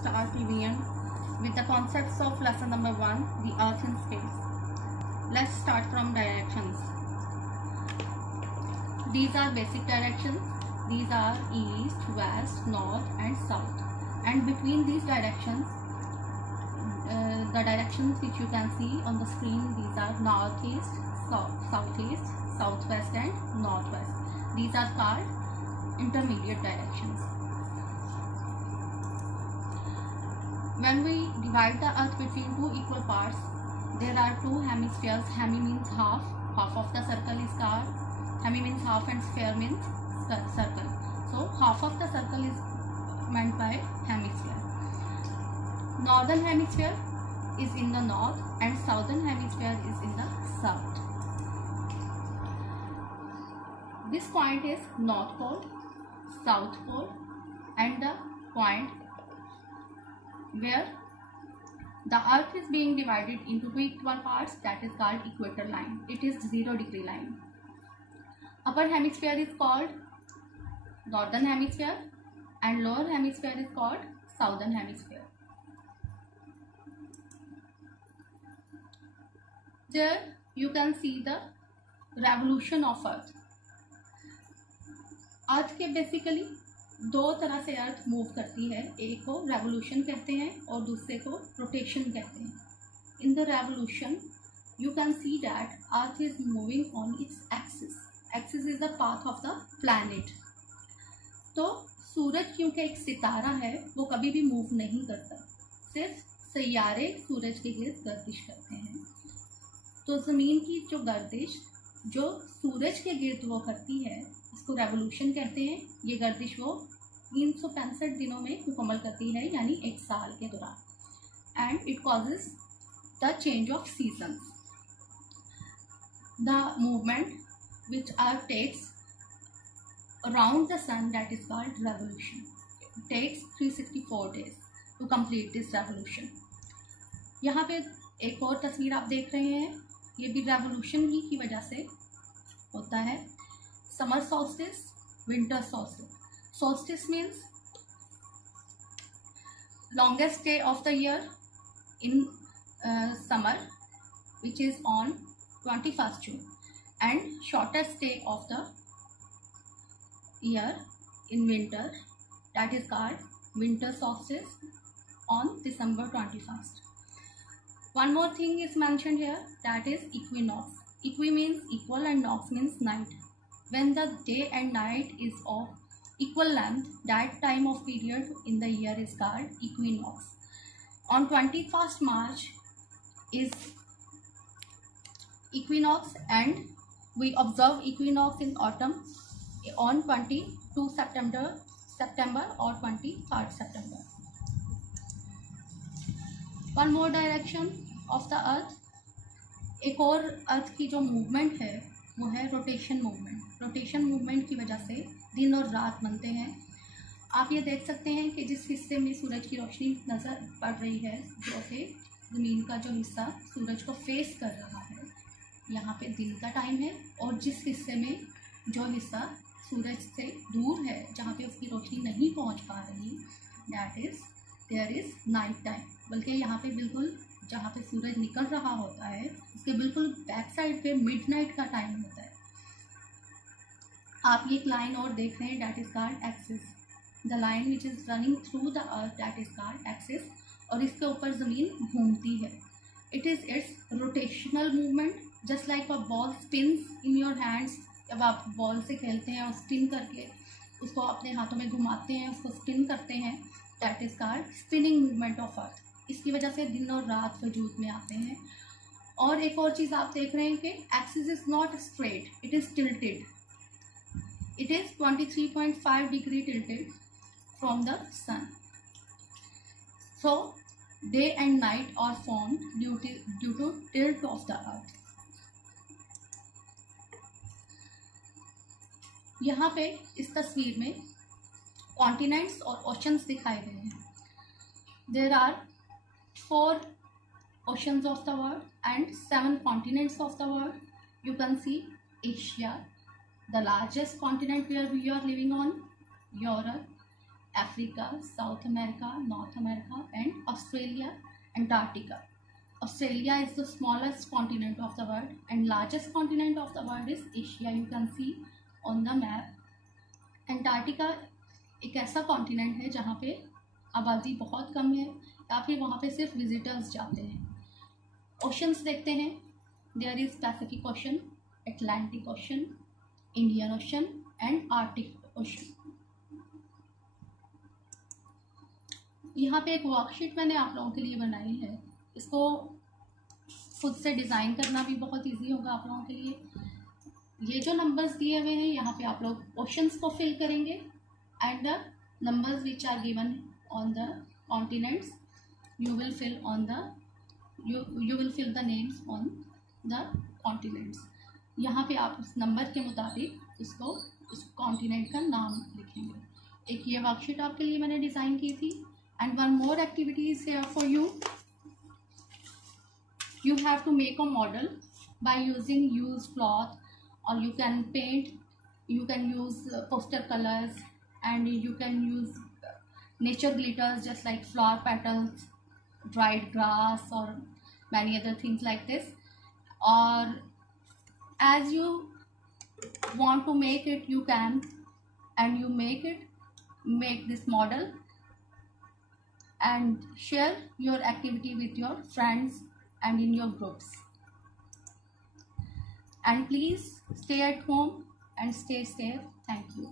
start revision with the concepts of lesson number 1, the Earth in space. Let's start from directions. These are basic directions. These are east, west, north and south. And between these directions, the directions which you can see on the screen, these are northeast, southeast, southwest and northwest. These are called intermediate directions. When we divide the earth between two equal parts, there are two hemispheres. Hemi means half. Half of the circle is called hemi means half and sphere means circle. So half of the circle is meant by hemisphere. Northern hemisphere is in the north and southern hemisphere is in the south. This point is North Pole, South Pole and the point where the earth is being divided into two equal parts, that is called equator line. It is 0-degree line. Upper hemisphere is called northern hemisphere and lower hemisphere is called southern hemisphere. There you can see the revolution of earth. अर्थ के बेसिकली दो तरह से अर्थ मूव करती है. एक को रेवोल्यूशन कहते हैं और दूसरे को रोटेशन कहते हैं. In the revolution you can see that earth is moving on its axis. Axis is the path of the planet. तो सूरज क्योंकि एक सितारा है वो कभी भी मूव नहीं करता, सिर्फ सैयारे सूरज के गिर्द गर्दिश करते हैं. तो ज़मीन की जो गर्दिश जो सूरज के गिर्द वो करती है इसको रेवोल्यूशन कहते हैं. ये गर्दिश वो 365 दिनों में मुकम्मल करती है, यानी एक साल के दौरान. And it causes the change of seasons. The movement which earth takes around the sun, that is called revolution. It takes 364 days to complete this revolution. यहाँ पे एक और तस्वीर आप देख रहे हैं, ये भी रेवोल्यूशन ही की वजह से होता है. Summer solstice, winter solstice. Solstice means longest day of the year in summer, which is on 21st June, and shortest day of the year in winter, that is called winter solstice on December 21st. One more thing is mentioned here, that is equinox. Equi means equal and nox means night. When the day and night is of equal length, that time of period in the year is called equinox. On 21st March is equinox and we observe equinox in autumn on 22 September or 23rd September. One more direction of the earth. एक और अर्थ की जो मूवमेंट है वो है rotation movement. Rotation movement की वजह से दिन और रात बनते हैं. आप ये देख सकते हैं कि जिस हिस्से में सूरज की रोशनी नज़र पड़ रही है, जो कि ज़मीन का जो हिस्सा सूरज को फेस कर रहा है, यहाँ पे दिन का टाइम है. और जिस हिस्से में जो हिस्सा सूरज से दूर है, जहाँ पे उसकी रोशनी नहीं पहुँच पा रही, that is there is night time. बल्कि यहाँ पे बिल्कुल जहाँ पे सूरज निकल रहा होता है उसके बिल्कुल बैक साइड पे मिडनाइट का टाइम होता है. आप ये एक लाइन और देख रहे हैं, that is called axis. The line which is running through the earth, that is called axis. और इसके ऊपर ज़मीन घूमती है. It is its rotational movement, just like a ball spins in your hands. जब आप बॉल से खेलते हैं और स्पिन करके उसको अपने हाथों में घुमाते हैं, उसको स्पिन करते हैं, that is called spinning movement of earth. इसकी वजह से दिन और रात वजूद में आते हैं. और एक और चीज़ आप देख रहे हैं कि axis is not straight, it is tilted. It is 23.5 degree tilted from the sun. So day and night are formed due to tilt of the earth. यहाँ पे इस तस्वीर में कॉन्टिनेंट्स और ओशंस दिखाए गए हैं. There are 4 oceans of the world and 7 continents of the world. You can see Asia, the largest continent where we are living on, Europe, Africa, South America, North America, and Australia, Antarctica. Australia is the smallest continent of the world and largest continent of the world is Asia. You can see on the map. Antarctica एक ऐसा कॉन्टिनेंट है जहाँ पे आबादी बहुत कम है या फिर वहाँ पे सिर्फ विजिटर्स जाते हैं. ओशंस देखते हैं. There is Pacific ocean, Atlantic ocean, Indian ocean and Arctic ocean. यहाँ पे एक वर्कशीट मैंने आप लोगों के लिए बनाई है. इसको खुद से डिज़ाइन करना भी बहुत इजी होगा आप लोगों के लिए. ये जो नंबर्स दिए हुए हैं यहाँ पे आप लोग ओशंस को फिल करेंगे and the numbers which are given on the continents you will fill on the you will fill the names on the continents. यहाँ पे आप उस नंबर के मुताबिक उसको उस कॉन्टिनेंट का नाम लिखेंगे. एक ये वर्कशीट आपके लिए मैंने डिज़ाइन की थी. And one more activity is here for you. You have to make a model by using used cloth, or you can paint, you can use poster colors, and you can use nature glitters just like flower petals, dried grass, or many other things like this. Or as you want to make it, you can, and you make this model and share your activity with your friends and in your groups. And please stay at home and stay safe. Thank you.